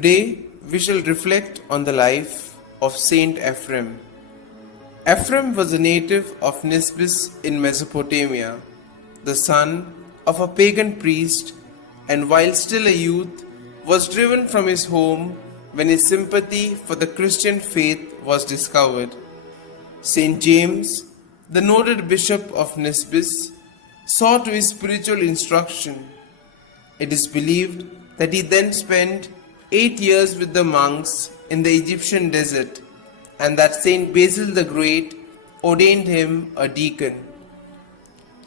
Today we shall reflect on the life of St Ephrem. Ephrem was a native of Nisbis in Mesopotamia, the son of a pagan priest, and while still a youth, was driven from his home when his sympathy for the Christian faith was discovered. St. James, the noted bishop of Nisbis, saw to his spiritual instruction. It is believed that he then spent 8 years with the monks in the Egyptian desert, and that Saint Basil the Great ordained him a deacon.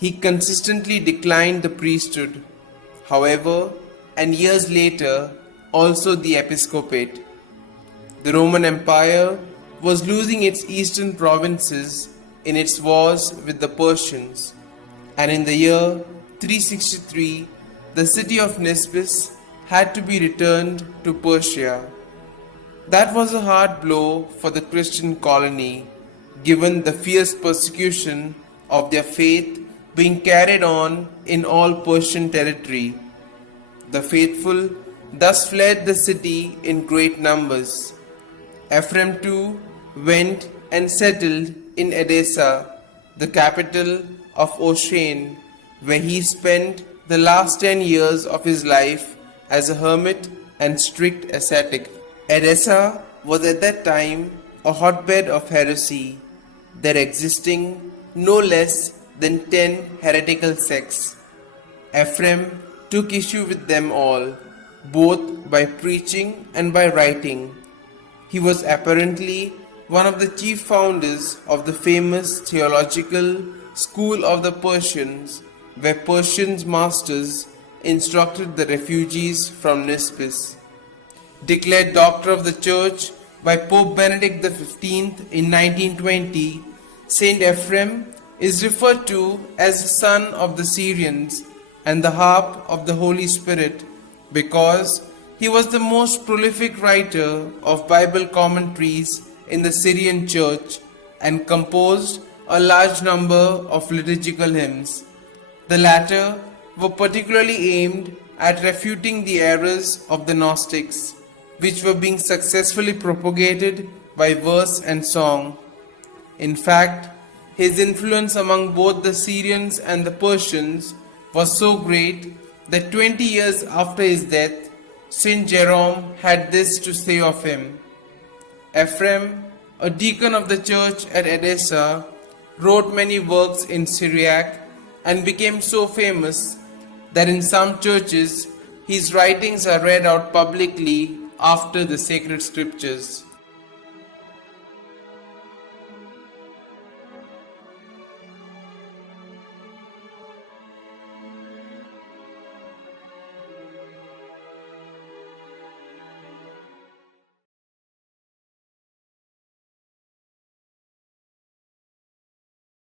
He consistently declined the priesthood, however, and years later also the episcopate. The Roman Empire was losing its eastern provinces in its wars with the Persians, and in the year 363 the city of Nisbis had to be returned to Persia. That was a hard blow for the Christian colony, given the fierce persecution of their faith being carried on in all Persian territory. The faithful thus fled the city in great numbers. Ephrem too went and settled in Edessa, the capital of Ocean, where he spent the last 10 years of his life as a hermit and strict ascetic. Edessa was at that time a hotbed of heresy, there existing no less than 10 heretical sects. Ephrem took issue with them all, both by preaching and by writing. He was apparently one of the chief founders of the famous theological school of the Persians, where Persian masters instructed the refugees from Nisbis. Declared Doctor of the Church by Pope Benedict XV in 1920, St Ephrem is referred to as the son of the Syrians and the harp of the Holy Spirit because he was the most prolific writer of Bible commentaries in the Syrian church and composed a large number of liturgical hymns. The latter were particularly aimed at refuting the errors of the Gnostics, which were being successfully propagated by verse and song. In fact, his influence among both the Syrians and the Persians was so great that 20 years after his death, St. Jerome had this to say of him. Ephrem, a deacon of the church at Edessa, wrote many works in Syriac and became so famous that in some churches his writings are read out publicly after the sacred scriptures.